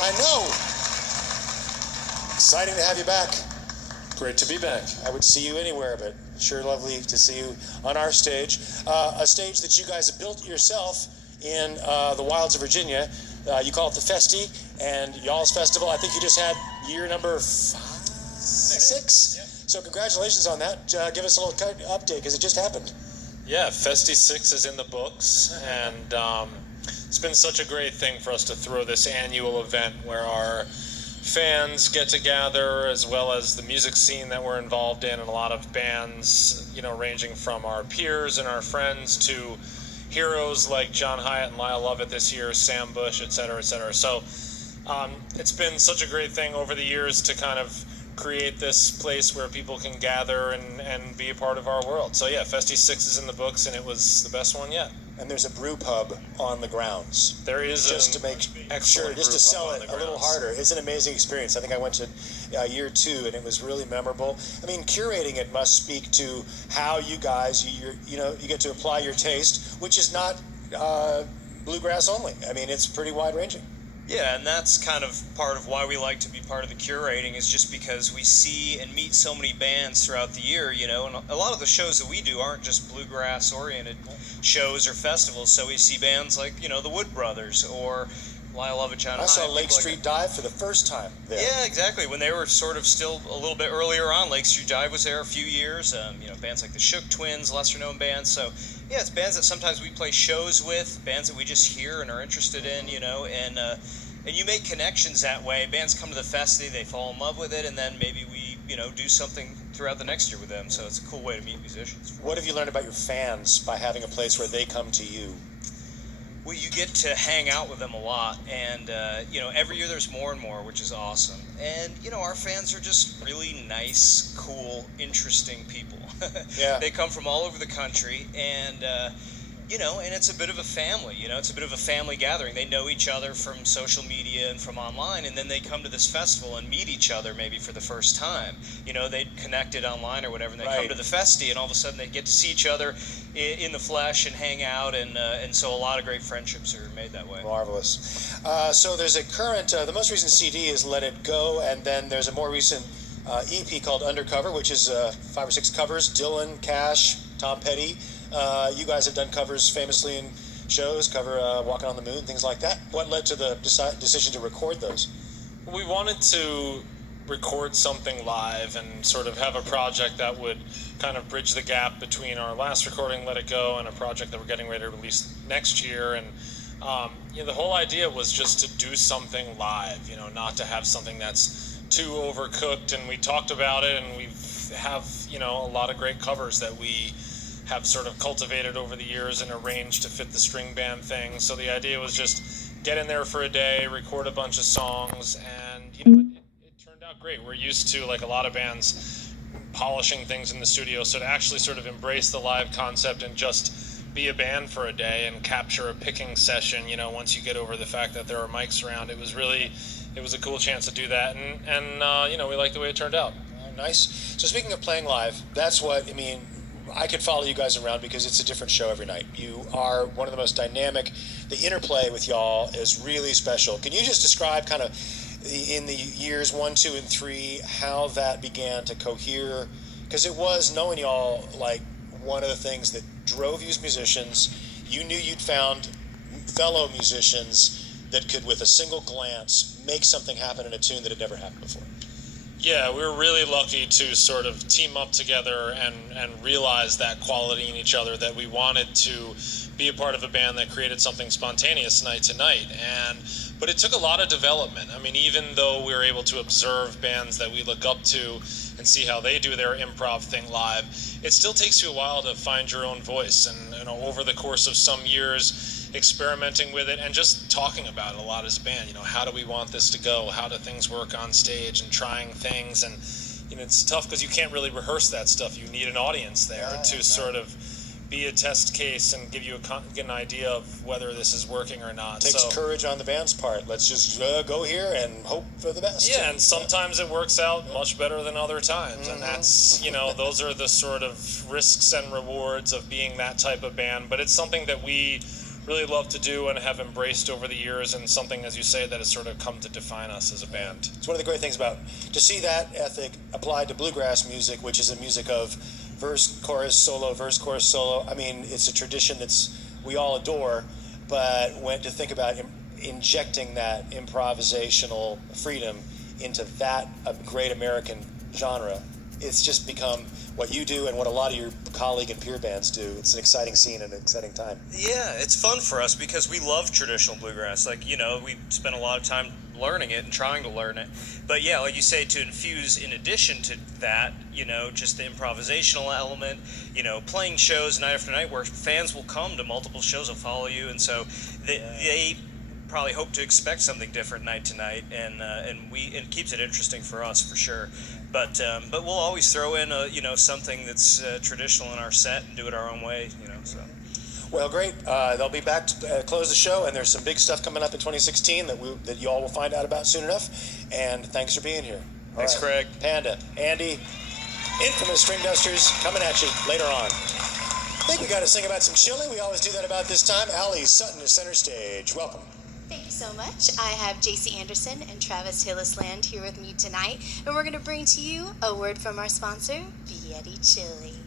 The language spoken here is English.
I know. Exciting to have you back. Great to be back. I would see you anywhere, but sure lovely to see you on our stage. A stage that you guys have built yourself in the wilds of Virginia. You call it the Festi, and y'all's festival. I think you just had year number 6? Yeah. So congratulations on that. Give us a little update, because it just happened. Yeah, Festi 6 is in the books, and it's been such a great thing for us to throw this annual event where our fans get to gather, as well as the music scene that we're involved in, and a lot of bands, you know, ranging from our peers and our friends to heroes like John Hyatt and Lyle Lovett this year, Sam Bush, et cetera, et cetera. So it's been such a great thing over the years to kind of create this place where people can gather and be a part of our world. So yeah, Festi 6 is in the books, and it was the best one yet. And there's a brew pub on the grounds. There is, just to make sure, just to sell it a little harder. It's an amazing experience. I think I went to year 2, and it was really memorable. I mean, curating it must speak to how you guys, you get to apply your taste, which is not bluegrass only. I mean, it's pretty wide ranging. Yeah, and that's kind of part of why we like to be part of the curating, is just because we see and meet so many bands throughout the year, you know, and a lot of the shows that we do aren't just bluegrass-oriented shows or festivals, so we see bands like, you know, the Wood Brothers or Lyle Lovett, John Hyatt. I saw Lake Street Dive for the first time there. Yeah, exactly, when they were sort of still a little bit earlier on. Lake Street Dive was there a few years, you know, bands like the Shook Twins, lesser-known bands, so yeah, it's bands that sometimes we play shows with, bands that we just hear and are interested in, you know, and you make connections that way. Bands come to the Festi, they fall in love with it, and then maybe we, you know, do something throughout the next year with them, so it's a cool way to meet musicians. What have you learned about your fans by having a place where they come to you? Well, you get to hang out with them a lot, and, you know, every year there's more and more, which is awesome. And, you know, our fans are just really nice, cool, interesting people. Yeah. They come from all over the country, and, you know, and it's a bit of a family, you know, it's a bit of a family gathering. They know each other from social media and from online, and then they come to this festival and meet each other maybe for the first time. You know, they connected online or whatever, and they come to the Festi, and all of a sudden they get to see each other in the flesh and hang out, and so a lot of great friendships are made that way. Marvelous. So there's a current, the most recent CD is Let It Go, and then there's a more recent EP called Undercover, which is 5 or 6 covers. Dylan, Cash, Tom Petty. You guys have done covers famously in shows, cover Walking on the Moon, things like that. What led to the decision to record those? We wanted to record something live and sort of have a project that would kind of bridge the gap between our last recording, Let It Go, and a project that we're getting ready to release next year. And you know, the whole idea was just to do something live, you know, not to have something that's too overcooked. And we talked about it, and we have, you know, a lot of great covers that we have sort of cultivated over the years and arranged to fit the string band thing. So the idea was just get in there for a day, record a bunch of songs, and you know, it turned out great. We're used to, like a lot of bands, polishing things in the studio, so to actually sort of embrace the live concept and just be a band for a day and capture a picking session, you know, once you get over the fact that there are mics around, it was a cool chance to do that, and you know, we like the way it turned out. Nice. So speaking of playing live, that's what, I mean, I could follow you guys around because it's a different show every night. You are one of the most dynamic. The interplay with y'all is really special. Can you just describe kind of in the years 1, 2, and 3 how that began to cohere? Because it was, knowing y'all, like one of the things that drove you as musicians. You knew you'd found fellow musicians that could, with a single glance, make something happen in a tune that had never happened before. Yeah, we were really lucky to sort of team up together and realize that quality in each other, that we wanted to be a part of a band that created something spontaneous night to night. But it took a lot of development. I mean, even though we were able to observe bands that we look up to and see how they do their improv thing live, it still takes you a while to find your own voice. And you know, over the course of some years, experimenting with it and just talking about it a lot as a band. You know, how do we want this to go? How do things work on stage? And trying things. And you know, it's tough because you can't really rehearse that stuff. You need an audience there to sort of be a test case and give you get an idea of whether this is working or not. Takes courage on the band's part. Let's just go here and hope for the best. Yeah, and sometimes it works out much better than other times. And that's, you know, those are the sort of risks and rewards of being that type of band. But it's something that we really love to do and have embraced over the years, and something, as you say, that has sort of come to define us as a band. It's one of the great things about to see that ethic applied to bluegrass music, which is a music of verse, chorus, solo, verse, chorus, solo. I mean, it's a tradition we all adore, but when to think about injecting that improvisational freedom into that great American genre, it's just become what you do and what a lot of your colleague and peer bands do. It's an exciting scene and an exciting time. Yeah, it's fun for us because we love traditional bluegrass. Like, you know, we spent a lot of time learning it and trying to learn it. But yeah, like you say, to infuse in addition to that, you know, just the improvisational element, you know, playing shows night after night where fans will come to multiple shows, will follow you, and so they probably hope to expect something different night to night, and it keeps it interesting for us for sure. But we'll always throw in something that's traditional in our set and do it our own way, you know. So. Well, great. They'll be back to close the show, and there's some big stuff coming up in 2016 that you all will find out about soon enough. And thanks for being here. Thanks, Craig. Panda, Andy, infamous String Dusters coming at you later on. I think we got to sing about some chili. We always do that about this time. Allie Sutton is center stage. Welcome. Thank you so much. I have JC Anderson and Travis Hillisland here with me tonight, and we're going to bring to you a word from our sponsor, Vietti Chili.